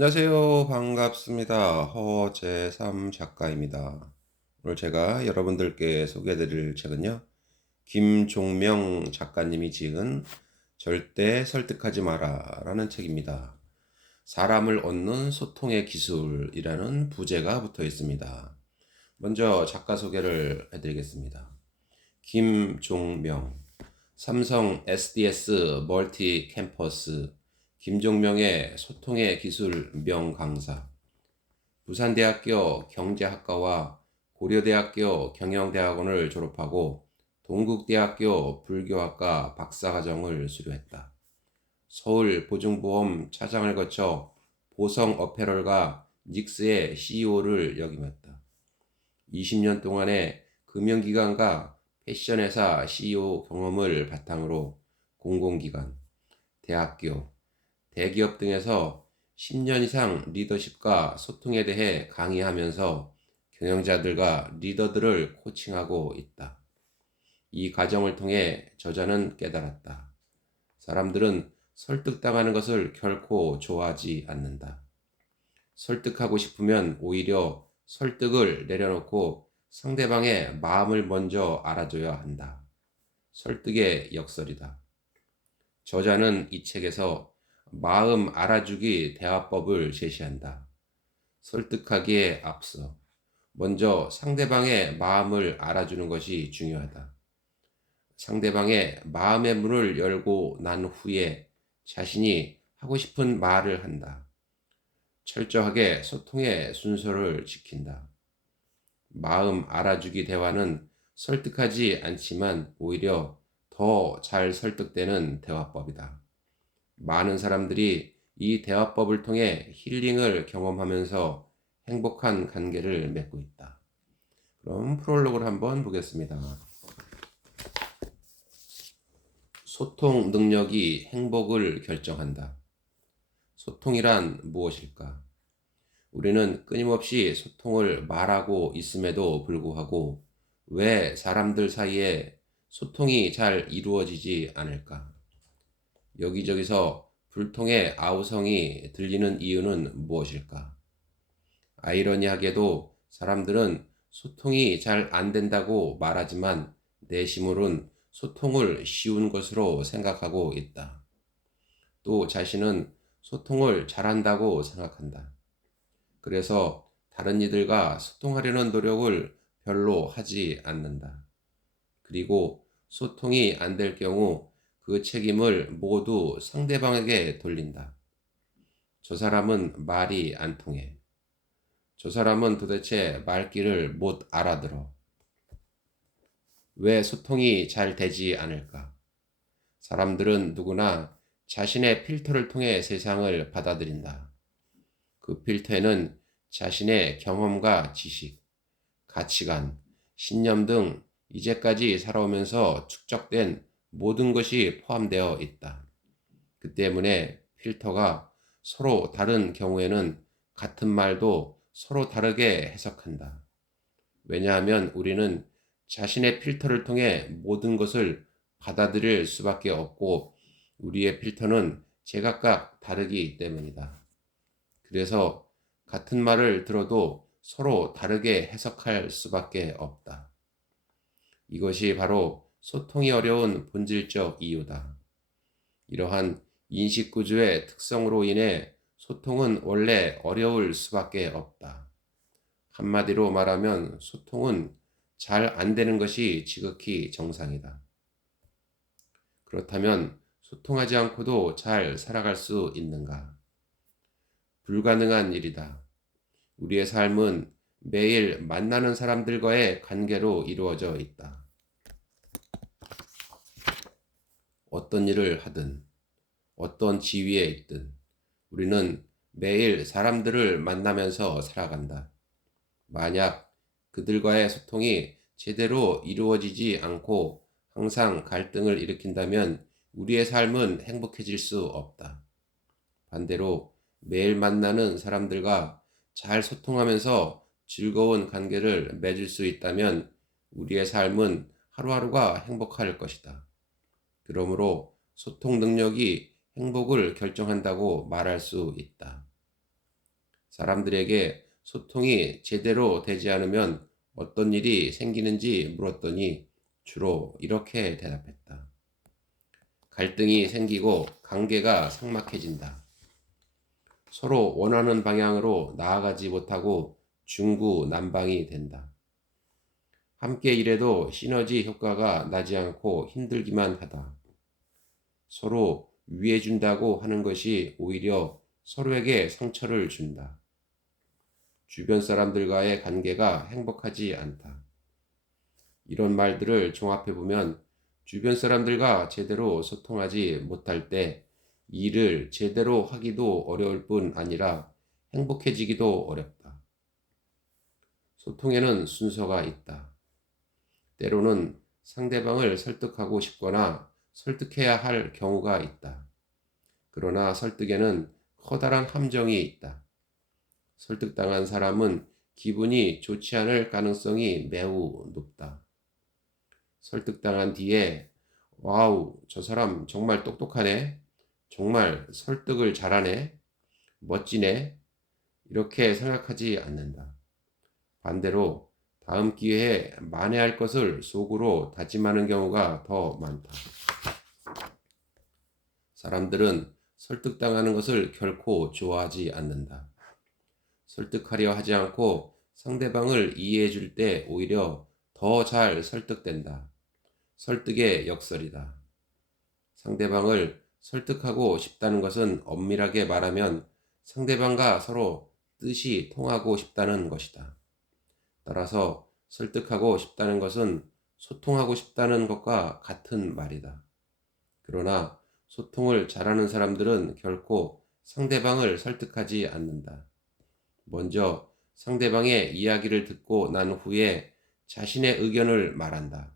안녕하세요. 반갑습니다. 허재삼 작가입니다. 오늘 제가 여러분들께 소개해드릴 책은요, 김종명 작가님이 지은 절대 설득하지 마라 라는 책입니다. 사람을 얻는 소통의 기술이라는 부제가 붙어 있습니다. 먼저 작가 소개를 해드리겠습니다. 김종명, 삼성 SDS 멀티 캠퍼스 김종명의 소통의 기술 명강사, 부산대학교 경제학과와 고려대학교 경영대학원을 졸업하고 동국대학교 불교학과 박사과정을 수료했다. 서울 보증보험 차장을 거쳐 보성 어페럴과 닉스의 CEO를 역임했다. 20년 동안의 금융기관과 패션회사 CEO 경험을 바탕으로 공공기관, 대학교, 대기업 등에서 10년 이상 리더십과 소통에 대해 강의하면서 경영자들과 리더들을 코칭하고 있다. 이 과정을 통해 저자는 깨달았다. 사람들은 설득당하는 것을 결코 좋아하지 않는다. 설득하고 싶으면 오히려 설득을 내려놓고 상대방의 마음을 먼저 알아줘야 한다. 설득의 역설이다. 저자는 이 책에서 마음 알아주기 대화법을 제시한다. 설득하기에 앞서 먼저 상대방의 마음을 알아주는 것이 중요하다. 상대방의 마음의 문을 열고 난 후에 자신이 하고 싶은 말을 한다. 철저하게 소통의 순서를 지킨다. 마음 알아주기 대화는 설득하지 않지만 오히려 더 잘 설득되는 대화법이다. 많은 사람들이 이 대화법을 통해 힐링을 경험하면서 행복한 관계를 맺고 있다. 그럼 프롤로그를 한번 보겠습니다. 소통 능력이 행복을 결정한다. 소통이란 무엇일까? 우리는 끊임없이 소통을 말하고 있음에도 불구하고 왜 사람들 사이에 소통이 잘 이루어지지 않을까? 여기저기서 불통의 아우성이 들리는 이유는 무엇일까? 아이러니하게도 사람들은 소통이 잘 안 된다고 말하지만 내심으론 소통을 쉬운 것으로 생각하고 있다. 또 자신은 소통을 잘한다고 생각한다. 그래서 다른 이들과 소통하려는 노력을 별로 하지 않는다. 그리고 소통이 안 될 경우 그 책임을 모두 상대방에게 돌린다. 저 사람은 말이 안 통해. 저 사람은 도대체 말귀를 못 알아들어. 왜 소통이 잘 되지 않을까? 사람들은 누구나 자신의 필터를 통해 세상을 받아들인다. 그 필터에는 자신의 경험과 지식, 가치관, 신념 등 이제까지 살아오면서 축적된 모든 것이 포함되어 있다. 그 때문에 필터가 서로 다른 경우에는 같은 말도 서로 다르게 해석한다. 왜냐하면 우리는 자신의 필터를 통해 모든 것을 받아들일 수밖에 없고 우리의 필터는 제각각 다르기 때문이다. 그래서 같은 말을 들어도 서로 다르게 해석할 수밖에 없다. 이것이 바로 소통이 어려운 본질적 이유다. 이러한 인식구조의 특성으로 인해 소통은 원래 어려울 수밖에 없다. 한마디로 말하면 소통은 잘 안 되는 것이 지극히 정상이다. 그렇다면 소통하지 않고도 잘 살아갈 수 있는가? 불가능한 일이다. 우리의 삶은 매일 만나는 사람들과의 관계로 이루어져 있다. 어떤 일을 하든, 어떤 지위에 있든, 우리는 매일 사람들을 만나면서 살아간다. 만약 그들과의 소통이 제대로 이루어지지 않고 항상 갈등을 일으킨다면 우리의 삶은 행복해질 수 없다. 반대로 매일 만나는 사람들과 잘 소통하면서 즐거운 관계를 맺을 수 있다면 우리의 삶은 하루하루가 행복할 것이다. 그러므로 소통 능력이 행복을 결정한다고 말할 수 있다. 사람들에게 소통이 제대로 되지 않으면 어떤 일이 생기는지 물었더니 주로 이렇게 대답했다. 갈등이 생기고 관계가 삭막해진다. 서로 원하는 방향으로 나아가지 못하고 중구난방이 된다. 함께 일해도 시너지 효과가 나지 않고 힘들기만 하다. 서로 위해준다고 하는 것이 오히려 서로에게 상처를 준다. 주변 사람들과의 관계가 행복하지 않다. 이런 말들을 종합해보면 주변 사람들과 제대로 소통하지 못할 때 일을 제대로 하기도 어려울 뿐 아니라 행복해지기도 어렵다. 소통에는 순서가 있다. 때로는 상대방을 설득하고 싶거나 설득해야 할 경우가 있다. 그러나 설득에는 커다란 함정이 있다. 설득당한 사람은 기분이 좋지 않을 가능성이 매우 높다. 설득당한 뒤에 와우, 저 사람 정말 똑똑하네. 정말 설득을 잘하네. 멋지네. 이렇게 생각하지 않는다. 반대로 다음 기회에 만회할 것을 속으로 다짐하는 경우가 더 많다. 사람들은 설득당하는 것을 결코 좋아하지 않는다. 설득하려 하지 않고 상대방을 이해해 줄 때 오히려 더 잘 설득된다. 설득의 역설이다. 상대방을 설득하고 싶다는 것은 엄밀하게 말하면 상대방과 서로 뜻이 통하고 싶다는 것이다. 따라서 설득하고 싶다는 것은 소통하고 싶다는 것과 같은 말이다. 그러나 소통을 잘하는 사람들은 결코 상대방을 설득하지 않는다. 먼저 상대방의 이야기를 듣고 난 후에 자신의 의견을 말한다.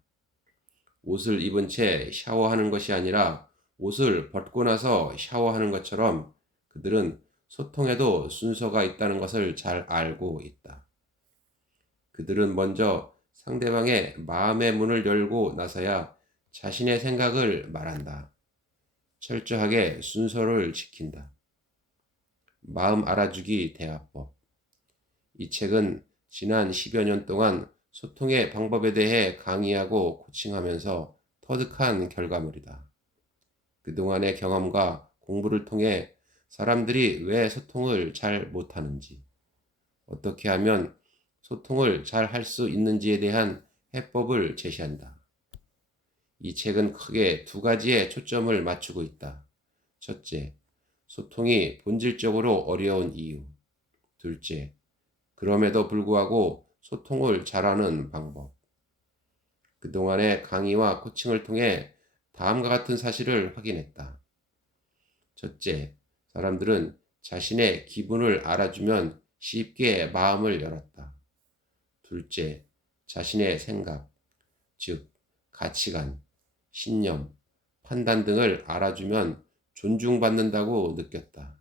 옷을 입은 채 샤워하는 것이 아니라 옷을 벗고 나서 샤워하는 것처럼 그들은 소통에도 순서가 있다는 것을 잘 알고 있다. 그들은 먼저 상대방의 마음의 문을 열고 나서야 자신의 생각을 말한다. 철저하게 순서를 지킨다. 마음 알아주기 대화법. 이 책은 지난 10여 년 동안 소통의 방법에 대해 강의하고 코칭하면서 터득한 결과물이다. 그동안의 경험과 공부를 통해 사람들이 왜 소통을 잘 못하는지, 어떻게 하면 소통을 잘 할 수 있는지에 대한 해법을 제시한다. 이 책은 크게 두 가지에 초점을 맞추고 있다. 첫째, 소통이 본질적으로 어려운 이유. 둘째, 그럼에도 불구하고 소통을 잘하는 방법. 그동안의 강의와 코칭을 통해 다음과 같은 사실을 확인했다. 첫째, 사람들은 자신의 기분을 알아주면 쉽게 마음을 열었다. 둘째, 자신의 생각, 즉, 가치관, 신념, 판단 등을 알아주면 존중받는다고 느꼈다.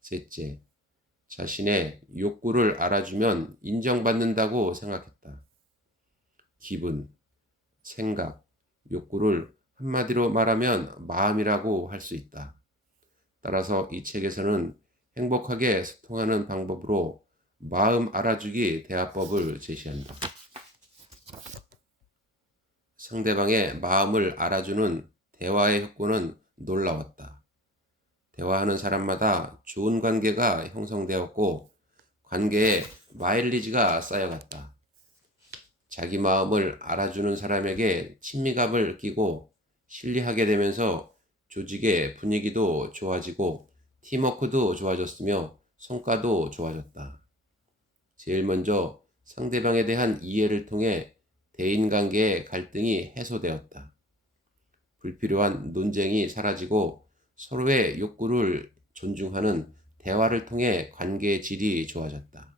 셋째, 자신의 욕구를 알아주면 인정받는다고 생각했다. 기분, 생각, 욕구를 한마디로 말하면 마음이라고 할 수 있다. 따라서 이 책에서는 행복하게 소통하는 방법으로 마음 알아주기 대화법을 제시한다. 상대방의 마음을 알아주는 대화의 효과는 놀라웠다. 대화하는 사람마다 좋은 관계가 형성되었고 관계에 마일리지가 쌓여갔다. 자기 마음을 알아주는 사람에게 친밀감을 끼고 신뢰하게 되면서 조직의 분위기도 좋아지고 팀워크도 좋아졌으며 성과도 좋아졌다. 제일 먼저 상대방에 대한 이해를 통해 대인관계의 갈등이 해소되었다. 불필요한 논쟁이 사라지고 서로의 욕구를 존중하는 대화를 통해 관계의 질이 좋아졌다.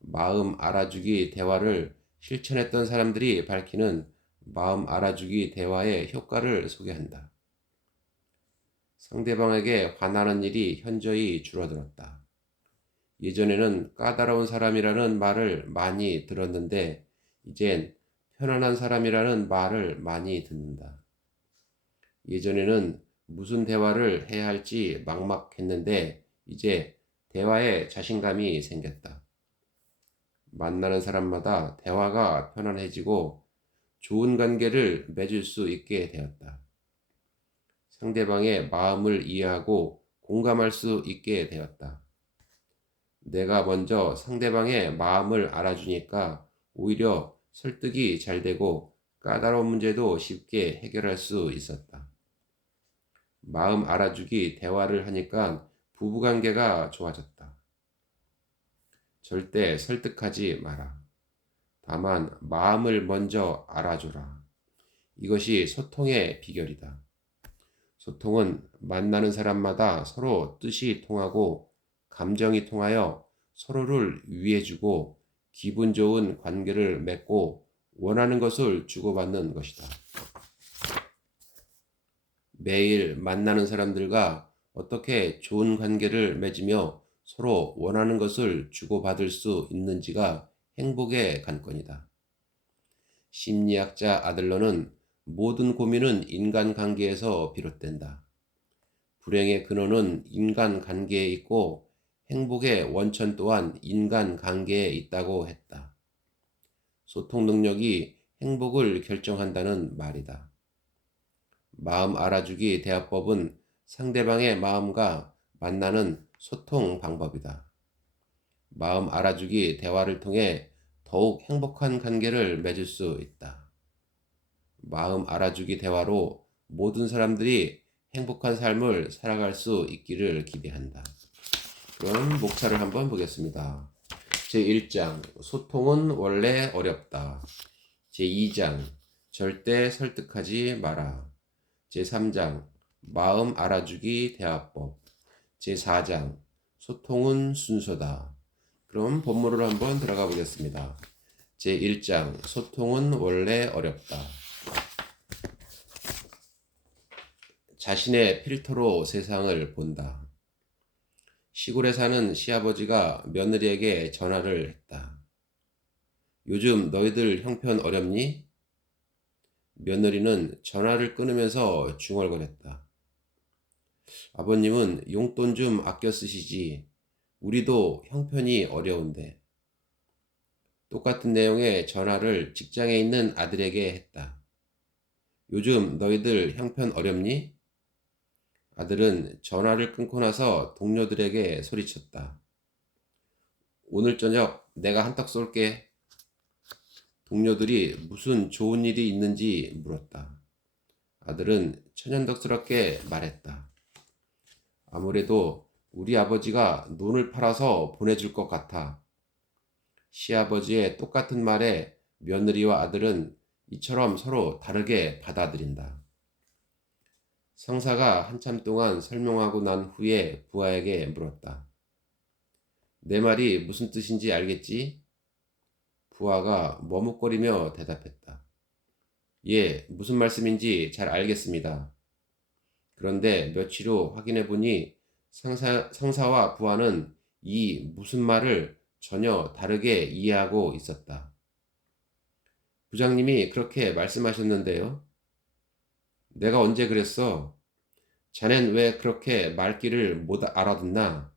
마음 알아주기 대화를 실천했던 사람들이 밝히는 마음 알아주기 대화의 효과를 소개한다. 상대방에게 화나는 일이 현저히 줄어들었다. 예전에는 까다로운 사람이라는 말을 많이 들었는데 이젠 편안한 사람이라는 말을 많이 듣는다. 예전에는 무슨 대화를 해야 할지 막막했는데 이제 대화에 자신감이 생겼다. 만나는 사람마다 대화가 편안해지고 좋은 관계를 맺을 수 있게 되었다. 상대방의 마음을 이해하고 공감할 수 있게 되었다. 내가 먼저 상대방의 마음을 알아주니까 오히려 설득이 잘 되고 까다로운 문제도 쉽게 해결할 수 있었다. 마음 알아주기 대화를 하니까 부부관계가 좋아졌다. 절대 설득하지 마라. 다만 마음을 먼저 알아줘라. 이것이 소통의 비결이다. 소통은 만나는 사람마다 서로 뜻이 통하고 감정이 통하여 서로를 위해주고 기분 좋은 관계를 맺고 원하는 것을 주고받는 것이다. 매일 만나는 사람들과 어떻게 좋은 관계를 맺으며 서로 원하는 것을 주고받을 수 있는지가 행복의 관건이다. 심리학자 아들러는 모든 고민은 인간관계에서 비롯된다. 불행의 근원은 인간관계에 있고 행복의 원천 또한 인간관계에 있다고 했다. 소통 능력이 행복을 결정한다는 말이다. 마음 알아주기 대화법은 상대방의 마음과 만나는 소통 방법이다. 마음 알아주기 대화를 통해 더욱 행복한 관계를 맺을 수 있다. 마음 알아주기 대화로 모든 사람들이 행복한 삶을 살아갈 수 있기를 기대한다. 그럼 목차를 한번 보겠습니다. 제1장 소통은 원래 어렵다. 제2장 절대 설득하지 마라. 제3장 마음 알아주기 대화법. 제4장 소통은 순서다. 그럼 본문으로 한번 들어가 보겠습니다. 제1장 소통은 원래 어렵다. 자신의 필터로 세상을 본다. 시골에 사는 시아버지가 며느리에게 전화를 했다. 요즘 너희들 형편 어렵니? 며느리는 전화를 끊으면서 중얼거렸다. 아버님은 용돈 좀 아껴 쓰시지. 우리도 형편이 어려운데. 똑같은 내용의 전화를 직장에 있는 아들에게 했다. 요즘 너희들 형편 어렵니? 아들은 전화를 끊고 나서 동료들에게 소리쳤다. 오늘 저녁 내가 한턱 쏠게. 동료들이 무슨 좋은 일이 있는지 물었다. 아들은 천연덕스럽게 말했다. 아무래도 우리 아버지가 논을 팔아서 보내줄 것 같아. 시아버지의 똑같은 말에 며느리와 아들은 이처럼 서로 다르게 받아들인다. 상사가 한참 동안 설명하고 난 후에 부하에게 물었다. 내 말이 무슨 뜻인지 알겠지? 부하가 머뭇거리며 대답했다. 예, 무슨 말씀인지 잘 알겠습니다. 그런데 며칠 후 확인해 보니 상사와 부하는 이 무슨 말을 전혀 다르게 이해하고 있었다. 부장님이 그렇게 말씀하셨는데요. 내가 언제 그랬어? 자넨 왜 그렇게 말귀를 못 알아듣나?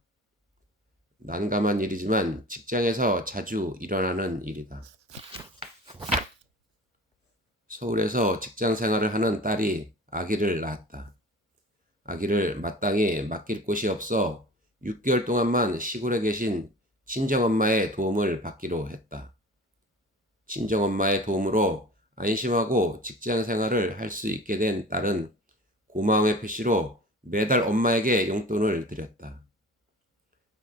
난감한 일이지만 직장에서 자주 일어나는 일이다. 서울에서 직장 생활을 하는 딸이 아기를 낳았다. 아기를 마땅히 맡길 곳이 없어 6개월 동안만 시골에 계신 친정엄마의 도움을 받기로 했다. 친정엄마의 도움으로 안심하고 직장 생활을 할 수 있게 된 딸은 고마움의 표시로 매달 엄마에게 용돈을 드렸다.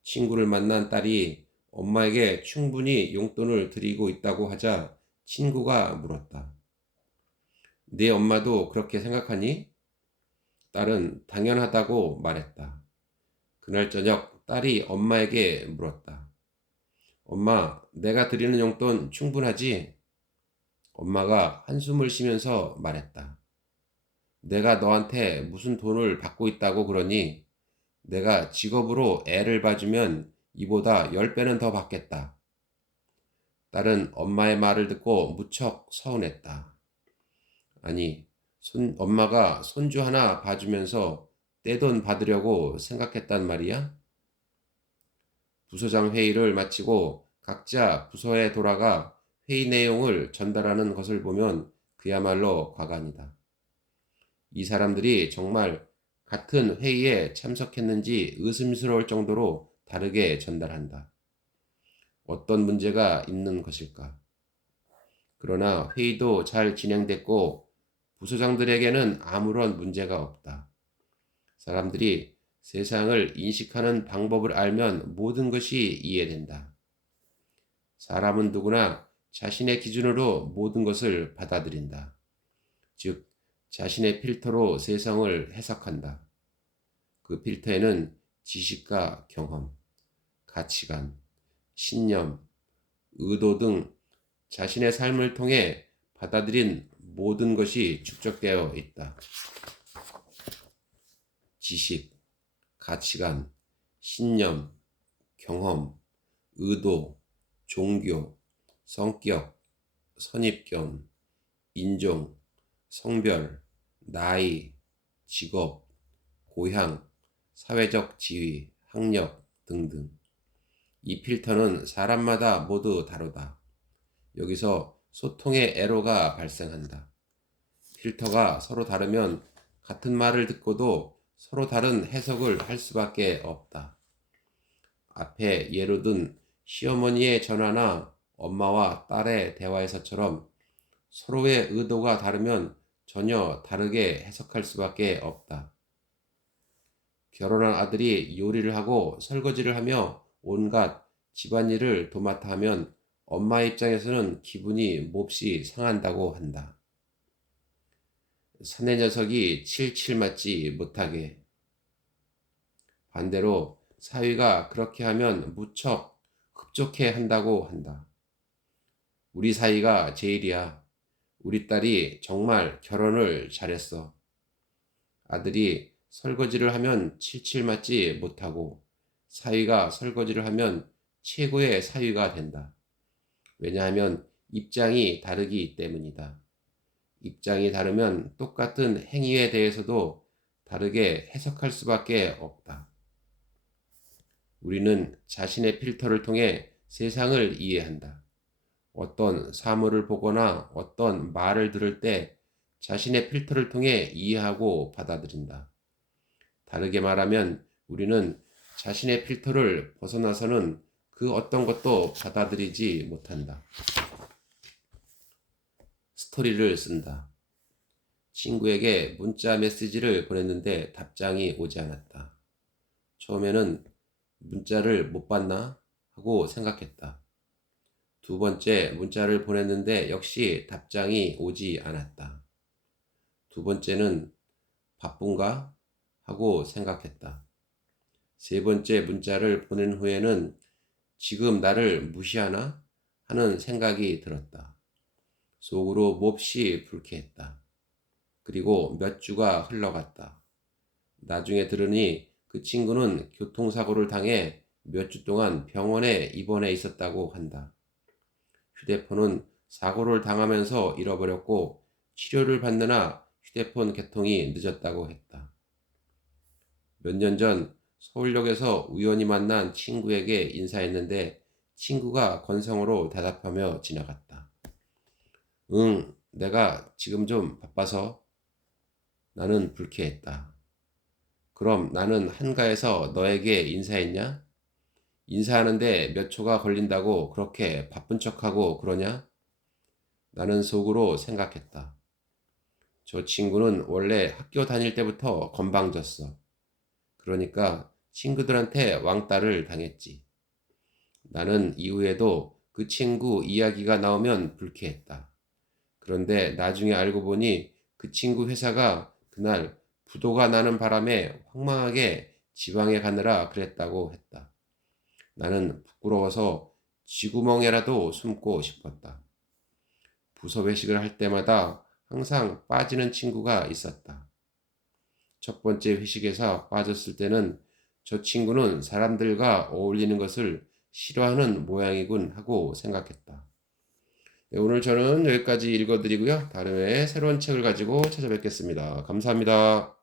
친구를 만난 딸이 엄마에게 충분히 용돈을 드리고 있다고 하자 친구가 물었다. 네 엄마도 그렇게 생각하니? 딸은 당연하다고 말했다. 그날 저녁 딸이 엄마에게 물었다. 엄마, 내가 드리는 용돈 충분하지? 엄마가 한숨을 쉬면서 말했다. 내가 너한테 무슨 돈을 받고 있다고 그러니? 내가 직업으로 애를 봐주면 이보다 10배는 더 받겠다. 딸은 엄마의 말을 듣고 무척 서운했다. 아니, 엄마가 손주 하나 봐주면서 떼돈 받으려고 생각했단 말이야? 부서장 회의를 마치고 각자 부서에 돌아가 회의 내용을 전달하는 것을 보면 그야말로 과간이다. 이 사람들이 정말 같은 회의에 참석했는지 의심스러울 정도로 다르게 전달한다. 어떤 문제가 있는 것일까? 그러나 회의도 잘 진행됐고 부서장들에게는 아무런 문제가 없다. 사람들이 세상을 인식하는 방법을 알면 모든 것이 이해된다. 사람은 누구나 자신의 기준으로 모든 것을 받아들인다. 즉, 자신의 필터로 세상을 해석한다. 그 필터에는 지식과 경험, 가치관, 신념, 의도 등 자신의 삶을 통해 받아들인 모든 것이 축적되어 있다. 지식, 가치관, 신념, 경험, 의도, 종교, 성격, 선입견, 인종, 성별, 나이, 직업, 고향, 사회적 지위, 학력 등등. 이 필터는 사람마다 모두 다르다. 여기서 소통의 애로가 발생한다. 필터가 서로 다르면 같은 말을 듣고도 서로 다른 해석을 할 수밖에 없다. 앞에 예로 든 시어머니의 전화나 엄마와 딸의 대화에서처럼 서로의 의도가 다르면 전혀 다르게 해석할 수밖에 없다. 결혼한 아들이 요리를 하고 설거지를 하며 온갖 집안일을 도맡아 하면 엄마 입장에서는 기분이 몹시 상한다고 한다. 사내 녀석이 칠칠 맞지 못하게. 반대로 사위가 그렇게 하면 무척 흡족해 한다고 한다. 우리 사위가 제일이야. 우리 딸이 정말 결혼을 잘했어. 아들이 설거지를 하면 칠칠 맞지 못하고 사위가 설거지를 하면 최고의 사위가 된다. 왜냐하면 입장이 다르기 때문이다. 입장이 다르면 똑같은 행위에 대해서도 다르게 해석할 수밖에 없다. 우리는 자신의 필터를 통해 세상을 이해한다. 어떤 사물을 보거나 어떤 말을 들을 때 자신의 필터를 통해 이해하고 받아들인다. 다르게 말하면 우리는 자신의 필터를 벗어나서는 그 어떤 것도 받아들이지 못한다. 스토리를 쓴다. 친구에게 문자 메시지를 보냈는데 답장이 오지 않았다. 처음에는 문자를 못 봤나 하고 생각했다. 두 번째 문자를 보냈는데 역시 답장이 오지 않았다. 두 번째는 바쁜가 하고 생각했다. 세 번째 문자를 보낸 후에는 지금 나를 무시하나 하는 생각이 들었다. 속으로 몹시 불쾌했다. 그리고 몇 주가 흘러갔다. 나중에 들으니 그 친구는 교통사고를 당해 몇 주 동안 병원에 입원해 있었다고 한다. 휴대폰은 사고를 당하면서 잃어버렸고 치료를 받느라 휴대폰 개통이 늦었다고 했다. 몇 년 전 서울역에서 우연히 만난 친구에게 인사했는데 친구가 건성으로 대답하며 지나갔다. 응, 내가 지금 좀 바빠서. 나는 불쾌했다. 그럼 나는 한가해서 너에게 인사했냐? 인사하는데 몇 초가 걸린다고 그렇게 바쁜 척하고 그러냐? 나는 속으로 생각했다. 저 친구는 원래 학교 다닐 때부터 건방졌어. 그러니까 친구들한테 왕따를 당했지. 나는 이후에도 그 친구 이야기가 나오면 불쾌했다. 그런데 나중에 알고 보니 그 친구 회사가 그날 부도가 나는 바람에 황망하게 지방에 가느라 그랬다고 했다. 나는 부끄러워서 쥐구멍에라도 숨고 싶었다. 부서 회식을 할 때마다 항상 빠지는 친구가 있었다. 첫 번째 회식에서 빠졌을 때는 저 친구는 사람들과 어울리는 것을 싫어하는 모양이군 하고 생각했다. 네, 오늘 저는 여기까지 읽어드리고요. 다음에 새로운 책을 가지고 찾아뵙겠습니다. 감사합니다.